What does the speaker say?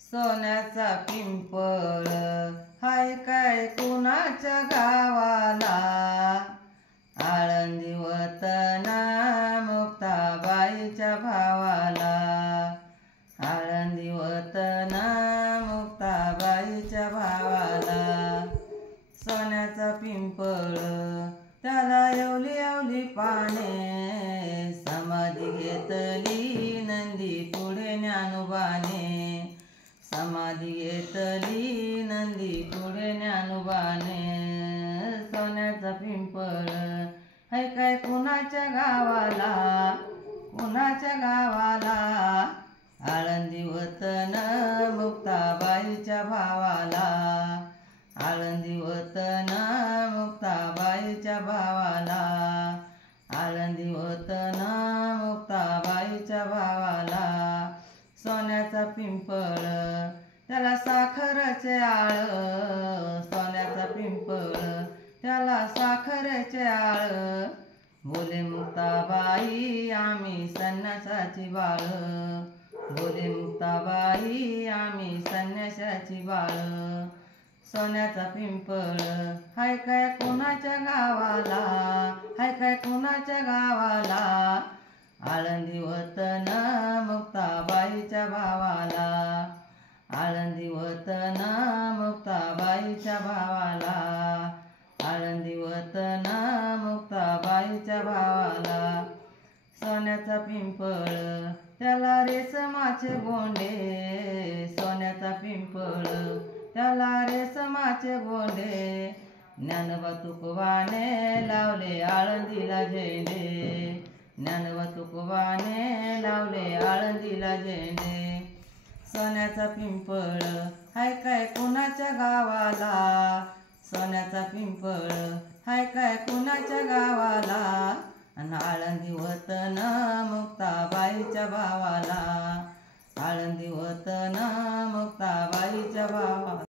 सोन्याचा पिंपळ हाय काय कुणाच्या गावाला, आळंदी वतना मुक्ताबाईच्या भावाला, आळंदी वतना मुक्ताबाईच्या भावाला. सोन्याचा पिंपळ त्याला येवली येवली पाने, समाधी घेतली नंदी पुढे ज्ञानोबाने, समाधी घेतली नंदी पुढे ज्ञानोबाने. सोन्याचा पिंपळ हाय काय कुणाच्या गावाला, कुणाच्या गावाला, आळंदी वतन मुक्ताबाईच्या भावाला, आळंदी वतन मुक्ताबाईच्या भावाला, आळंदी वतन मुक्ताबाईच्या भावाला. सोन्याचा पिंपळ त्याला साखरेचे आळ, सोन्याचा पिंपळ त्याला साखरेचे आळ, बोले मुक्ताबाई आम्ही संन्यासाची बाळ, बोले मुक्ताबाई आम्ही संन्यासाची बाळ. सोन्याचा पिंपळ हाय काय कुणाच्या गावाला, हाय काय कुणाच्या गावाला, आळंदी वतन मुक्ताबाईच्या भावाला, आळंदी वतन मुक्ताबाईच्या भावाला, आळंदी वतन मुक्ताबाईच्या भावाला. सोन्याचा पिंपळ त्याला रेशमाचे गोंडे, सोन्याचा पिंपळ त्याला रेशमाचे गोंडे, ज्ञानोबा तुकोबाने लावले आळंदीला झेंडे, ज्ञानोबा तुकोबाने लावले आळंदीला झेंडे. सोन्याचा पिंपळ हाय काय कुणाच्या गावाला, सोन्याचा पिंपळ हाय काय कुणाच्या गावाला, आणि आळंदी वतन मुक्ताबाईच्या भावाला, आळंदी वतन मुक्ताबाईच्या भावाला.